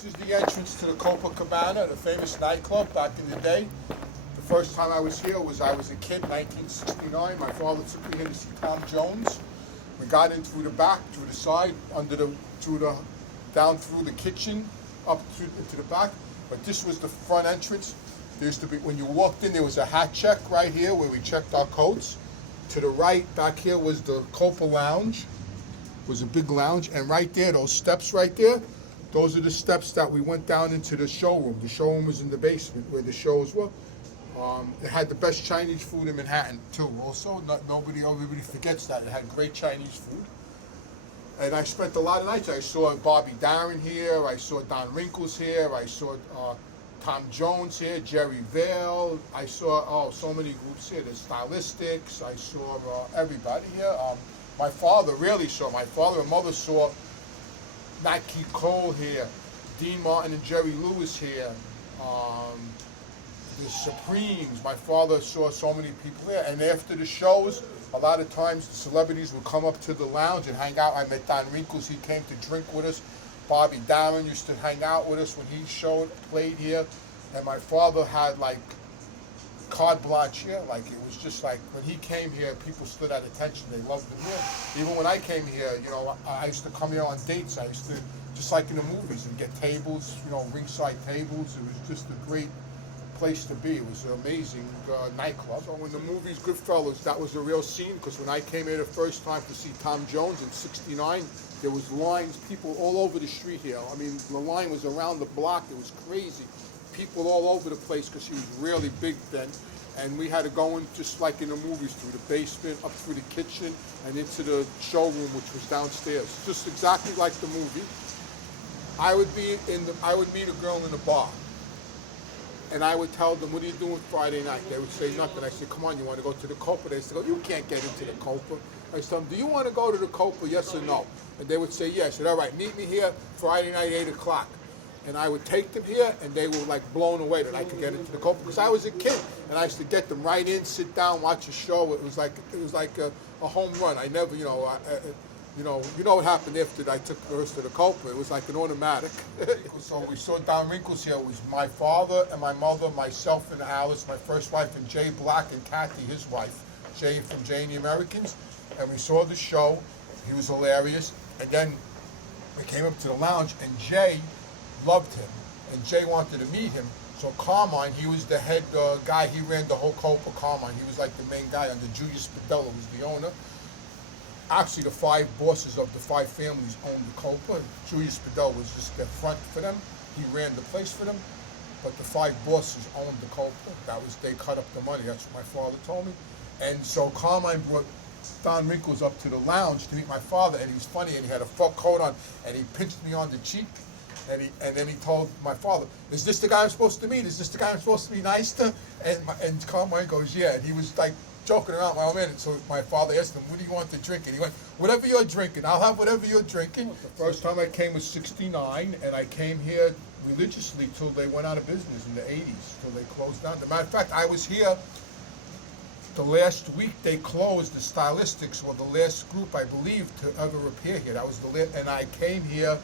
This is the entrance to the Copacabana, the famous nightclub back in the day. The first time I was here was I was a kid, 1969. My father took me here to see Tom Jones. We got in through the back, through the side, down through the kitchen, up into the back. But this was the front entrance. There used to be, when you walked in, there was a hat check right here where we checked our coats. To the right, back here was the Copa lounge. Was a big lounge, and right there, those steps right there, those are the steps that we went down into the showroom. The showroom was in the basement where the shows were. It had the best Chinese food in Manhattan too. Also, everybody forgets that it had great Chinese food. And I spent a lot of nights. I saw Darin here. I saw Don Rickles here. I saw Tom Jones here, Jerry Vale. I saw so many groups here. The Stylistics. I saw everybody here. My father really saw. My father and mother saw Nat King Cole here, Dean Martin and Jerry Lewis here, the Supremes. My father saw so many people here. And after the shows, a lot of times the celebrities would come up to the lounge and hang out. I met Don Rickles. He came to drink with us. Darin used to hang out with us when he played here. And my father had like carte blanche here. Like it was just like when he came here, people stood at attention. They loved him here. Even when I came here, I used to come here on dates. I used to, just like in the movies, and get tables, ringside tables. It was just a great place to be. It was an amazing nightclub. So in the movies Goodfellas, that was a real scene, because when I came here the first time to see Tom Jones in '69, there was lines, people all over the street here. I mean, the line was around the block. It was crazy. People all over the place, because he was really big then. And we had to go in just like in the movies, through the basement, up through the kitchen, and into the showroom, which was downstairs. Just exactly like the movie. I would meet a girl in the bar, and I would tell them, "What are you doing Friday night?" They would say nothing. I said, "Come on, you want to go to the Copa?" They said, "Oh, you can't get into the Copa." I said, "Do you want to go to the Copa, yes or no?" And they would say yes. I said, "All right, meet me here Friday night, 8 o'clock. And I would take them here, and they were like blown away that I could get into the Copa, because I was a kid, and I used to get them right in, sit down, watch a show. It was like a home run. I never, you know what happened after I took the rest of the Copa. It was like an automatic. So we saw Don Rickles here. It was my father and my mother, myself and Alice, my first wife, and Jay Black and Kathy, his wife, Jay from Jay and the Americans. And we saw the show. He was hilarious. And then we came up to the lounge, and Jay loved him, and Jay wanted to meet him. So Carmine, he was the head guy. He ran the whole Copa. Carmine, he was like the main guy under Jules Podell, was the owner. Actually, the 5 bosses of the 5 families owned the Copa. Jules Podell was just the front for them. He ran the place for them. But the 5 bosses owned the Copa. They cut up the money. That's what my father told me. And so Carmine brought Don Rickles up to the lounge to meet my father, and he was funny, and he had a fur coat on, and he pinched me on the cheek. And then he told my father, "Is this the guy I'm supposed to meet? Is this the guy I'm supposed to be nice to?" And Carmine goes, "Yeah." And he was like joking around my own man. So my father asked him, "What do you want to drink?" And he went, "Whatever you're drinking. I'll have whatever you're drinking." The first time I came was '69, and I came here religiously till they went out of business in the '80s, till they closed down. As a matter of fact, I was here the last week they closed. The Stylistics were the last group, I believe, to ever appear here. That was the last, and I came here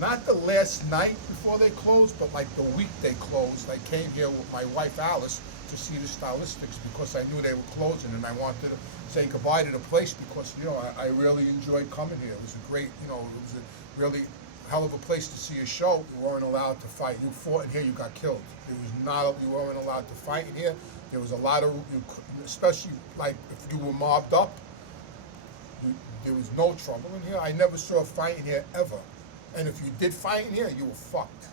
not the last night before they closed, but like the week they closed. I came here with my wife Alice to see the Stylistics, because I knew they were closing, and I wanted to say goodbye to the place, because I really enjoyed coming here. It was a great, it was a really hell of a place to see a show. You weren't allowed to fight. You fought in here, you got killed. You weren't allowed to fight in here. There was a lot of, especially like if you were mobbed up, there was no trouble in here. I never saw a fight in here ever. And if you did fight in here, you were fucked.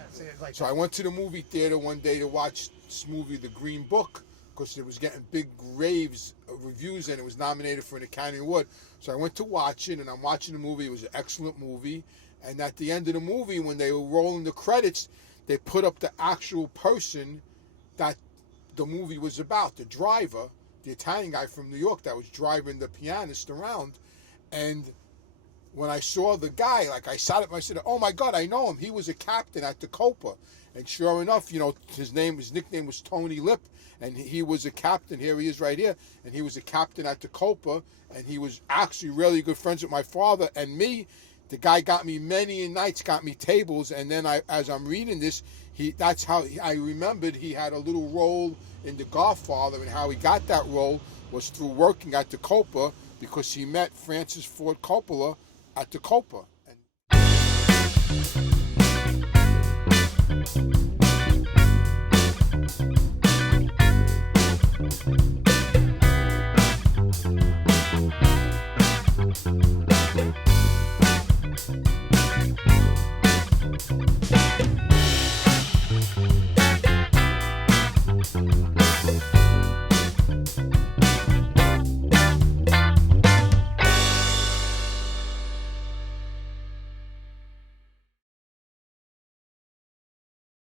So I went to the movie theater one day to watch this movie, The Green Book, because it was getting big reviews, and it was nominated for an Academy Award. So I went to watch it, and I'm watching the movie. It was an excellent movie. And at the end of the movie, when they were rolling the credits, they put up the actual person that the movie was about, the driver, the Italian guy from New York that was driving the pianist around. And when I saw the guy, like I sat up, I said, "Oh my God, I know him. He was a captain at the Copa." And sure enough, his nickname was Tony Lip, and he was a captain. Here he is right here. And he was a captain at the Copa, and he was actually really good friends with my father and me. The guy got me many nights, got me tables, and then as I'm reading this, that's how I remembered he had a little role in The Godfather, and how he got that role was through working at the Copa, because he met Francis Ford Copolla at the Copa.